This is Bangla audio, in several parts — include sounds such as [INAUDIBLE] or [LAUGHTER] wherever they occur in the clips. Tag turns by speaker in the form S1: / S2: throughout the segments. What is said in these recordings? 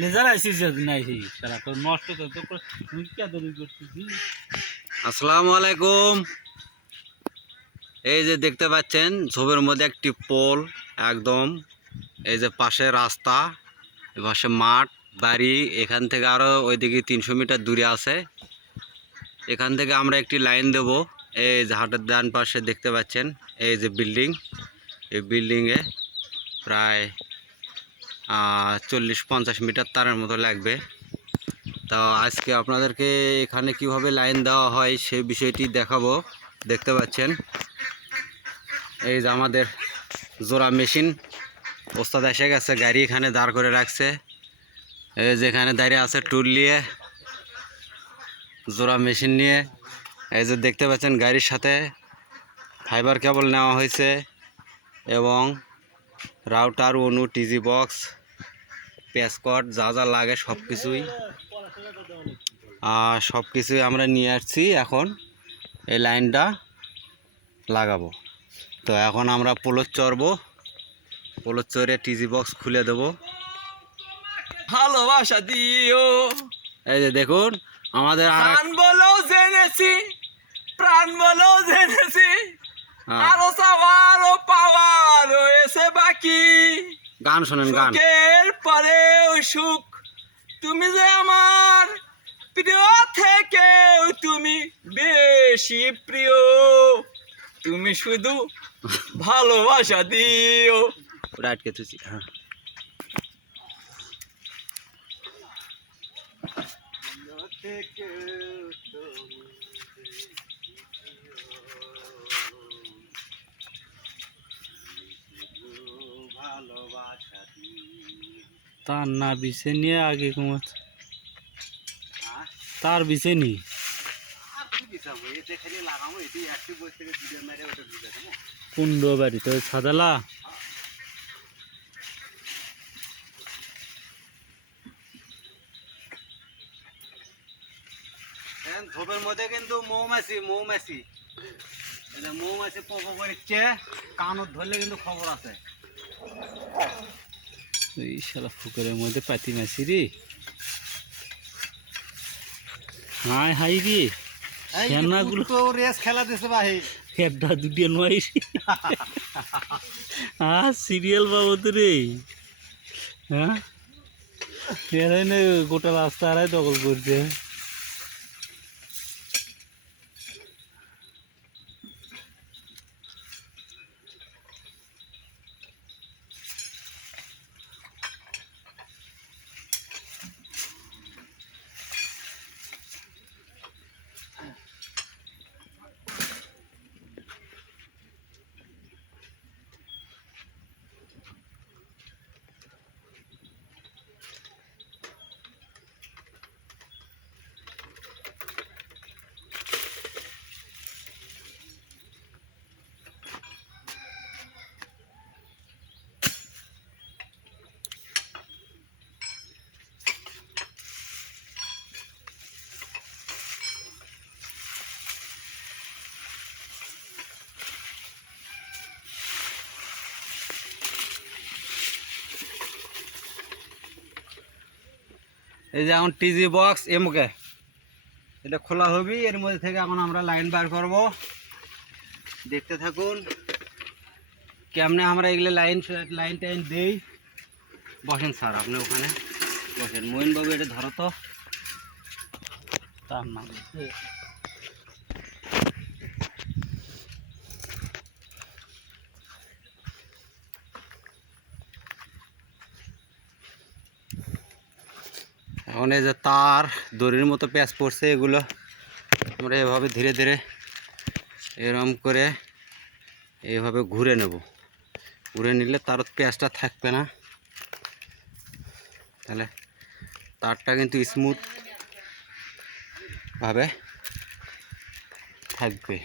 S1: লেজার নাই তো নষ্ট তো তো
S2: আসসালামু আলাইকুম। এই যে দেখতে পাচ্ছেন ছবির মধ্যে একটি পোল, একদম। এই যে পাশে রাস্তা পাশে মাঠ, বাড়ি, এখান থেকে আরও ওইদিকে তিনশো মিটার দূরে আছে। এখান থেকে আমরা একটি লাইন দেব। এই যে হাটের ডান পাশে দেখতে পাচ্ছেন, এই যে বিল্ডিং, এই বিল্ডিংয়ে প্রায় চল্লিশ পঞ্চাশ মিটার তারের মতো লাগবে। তো আজকে আপনাদেরকে এখানে কীভাবে লাইন দেওয়া হয় সেই বিষয়টি দেখাবো। দেখতে পাচ্ছেন? এই যে আমাদের জোড়া মেশিন। ওস্তাদ এসে গেছে, গাড়ি এখানে দাঁড় করে রাখছে। এই যে এখানে দাঁড়িয়ে আছে টুল নিয়ে, জোড়া মেশিন নিয়ে। এই যে দেখতে পাচ্ছেন, গাড়ির সাথে ফাইবার কেবল নেওয়া হয়েছে এবং রাউটার অনু টিজি বক্স প্যাসকট যা যা লাগে সব কিছুই আর সব কিছুই আমরা নিয়ে আসছি এখন। এই লাইনটা লাগাবো। তো এখন আমরা পোলোর চড়বো। পোলোর চড়ে টিজি বক্স খুলে দেবো।
S3: ভালোবাসা দিও।
S2: এই যে দেখুন আমাদের
S3: প্রাণ বলো জেনেছি প্রাণ বলো জেনেছি।
S2: হ্যাঁ,
S3: আরও চাওয়ার ও পাওয়ার রয়েছে বাকি।
S2: গান শোনেন গান।
S3: পরেও সুখ তুমি যে আমার প্রিয় থেকেও তুমি বেশি প্রিয়। তুমি শুধু ভালোবাসা দিও।
S2: আটকে তুই হ্যাঁ।
S1: তার না বিছে নিয়ে আগে কমাত তার বিছে নি কুণ্ড বাড়ি তো সাদালা
S2: ঝোপের মধ্যে কিন্তু মৌমাছি মৌমাছি। মৌমাছি পোকো করছে কানত ধরলে কিন্তু খবর আছে।
S1: এই শালা ফুকরের মধ্যে পাতি মাছি রে। হাই হাই রে।
S2: তো রেস খেলা দিছে ভাই
S1: একটা দুটিয়া নয় হ্যাঁ সিরিয়াল বাবদ রে। হ্যাঁ? গোটা রাস্তা আড়াই দখল করছে।
S2: এই যে এখন টিজি বক্স এমকে এটা খোলা হবে, এর মধ্যে থেকে এখন আমরা লাইন বার করব। দেখতে থাকুন, কেমনে আমরা এগুলো লাইন লাইন টাইন দেই। বসেন স্যার, আপনি ওখানে। বসেন। মোহিনবাবু এটা ধরো তো।
S1: তার নাম
S2: এখন এই যে তার, দড়ির মতো প্যাঁচ পড়ছে, এগুলো আমরা এভাবে ধীরে ধীরে এরম করে এইভাবে ঘুরে নেব। ঘুরে নিলে তার প্যাঁচটা থাকবে না। তাহলে তারটা কিন্তু স্মুথ ভাবে থাকবে।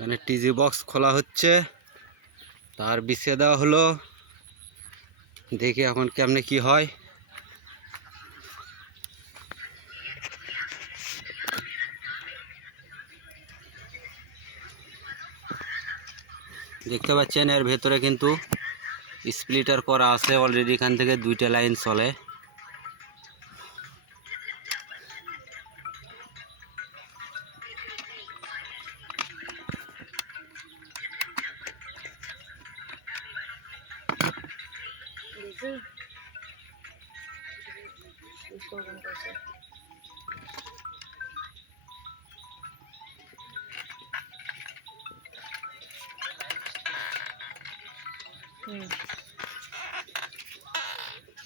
S2: এখানে টিজি বক্স খোলা হচ্ছে। তার বিছিয়ে দেওয়া হলো। দেখি এখন কেমনে কি হয়। দেখতে পাচ্ছেন, এর ভেতরে কিন্তু স্প্লিটার করা আছে। অলরেডি এখান থেকে দুইটা লাইন চলে।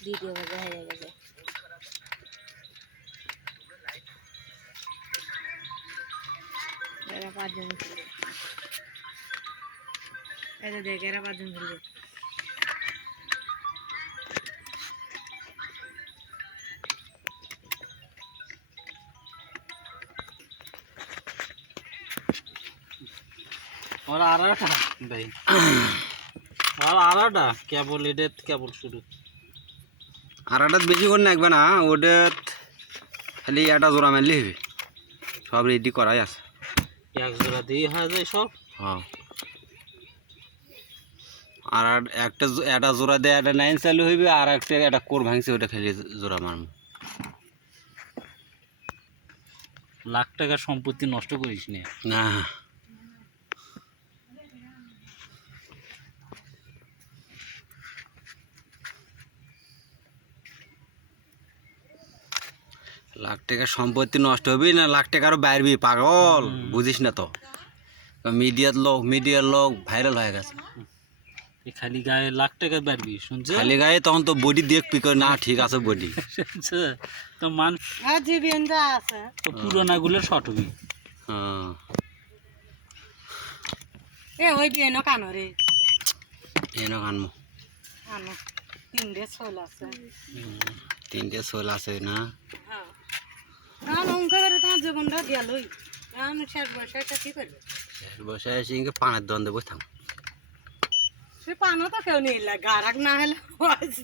S4: দ্বিতীয় ভাগে হয়ে গেছে এরা পাঁচজন খেলবে এই তো দেখ এরা পাঁচজন খেলবে
S1: আর আড়াটা ভাই। আর আড়াটা কেবল এটা কেবল শুরু
S2: আর একটা বেশি করে নাকবে না ওটা খালি একটা জোড়া মারলে হবে। সব রেডি করাই আছে।
S1: এক জোড়া দিয়ে হয়ে যায় সব?
S2: হ্যাঁ। আর আর একটা একটা জোড়া দেয় একটা নাইন চালু হইবে আর একটা একটা কোর ভাঙছে ওটা খালি জোড়া মারবো।
S1: লাখ টাকার সম্পত্তি নষ্ট করিস না।
S2: লাখ টাকার সম্পত্তি নষ্ট হবি না লাখ টাকারও বাইরবি পাগল? বুঝিস না তো। মিডিয়ার লোক মিডিয়ার লোক ভাইরাল হয়ে গেছে।
S1: এই খালি গায়ে লাখ টাকা বাড়বি শুনছে?
S2: খালি গায়ে তখন তো বডি দেখবি না ঠিক আছে বডি। [LAUGHS]
S1: শুনছে? তো মান
S4: আর জিবিএন যা আছে।
S1: তো পুরোনা গুলো শর্ট হবি।
S2: হ্যাঁ।
S4: এ ওই বিয়েনও কানো রে।
S2: এনো কানমো।
S4: আনো তিনটে ছোল আছে।
S2: তিনটে সোল আছে না?
S4: হ্যাঁ। কারণ অঙ্কা করে তোমার জীবনটা গেলই। কারণ শেষ বয়সে একটা কি করবে?
S2: বসে আছি ইনকে পানের দ্বন্দ্বে বসতাম
S4: সে পানও তো কেউ নিল গারাক না হলে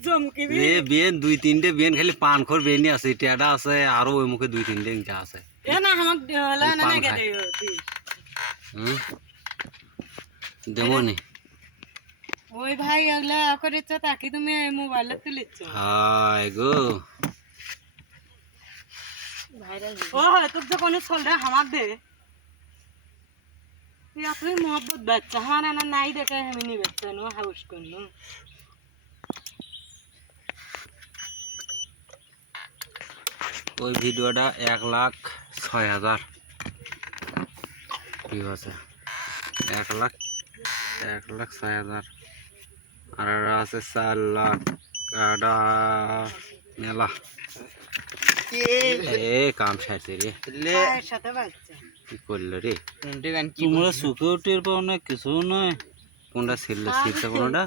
S4: জমকিবি
S2: এ বিয়েন দুই তিনটে বিয়েন খালি পান খোর বেনি আছে টেডা আছে আরও ওই মুখে দুই তিনটে ইনকা আছে।
S4: এ না আমাক হলে না না গেলে
S2: হুম? দেবনি?
S4: ওই ভাই এগুলা করেছ তাকে তুমি মোবাইলে তুলিচ্ছ।
S2: হাই গো।
S4: ও হয়তো যখন চলরে হামাক দে। তুই আপনি মোহব্বত বাচ্চা। আমার না নাই দেখে আমি নি বাচ্চা নো হাউস করনু
S2: ওই ভিডিওটা এক লাখ ছয় হাজার ভিউ আছে। এক লাখ এক লাখ ছয় হাজার। আর আছে চার লাখ মেলা। এ কাম সারছে রে। কি করল রে?
S1: তোমরা পাও না কিছু নয়।
S2: কোনটা কোনটা?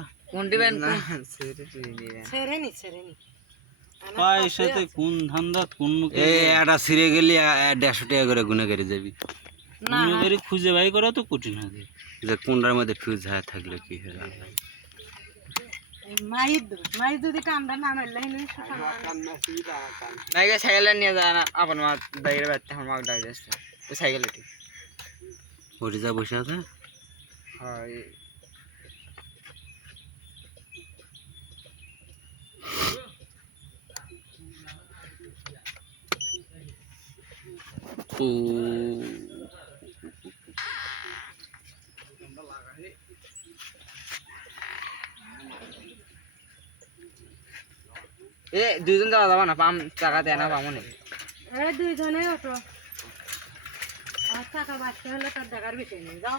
S1: সাথে কোন ধান্দা কোন
S2: এ এটা ছিঁড়ে গেলি দেড়শো টাকা করে গুনে করে যাবি।
S1: খুঁজে বাই করা তো কঠিন হবে।
S2: যে কোনটার মধ্যে ফিউজ হয়ে থাকলে কি হয়ে যাবে
S4: মাইর দোষ মাইর যদি কামটা না মারলে নি
S3: নাইকে সাইকেল নিয়ে যায় না আপন মা বাইরে বাইতে আমার মাকে ডাক দিচ্ছে ওই সাইকেল এটি
S2: ওটি যা বসে আছে
S3: হয়
S2: ও
S3: এ, দুইজন যাওয়া যাবে না, পাম, টাকা দেয় না, পামো নেই
S4: দুইজনে অটো। টাকা বাঁচতে হলে তার দেখার বিষয় নেই, যাও।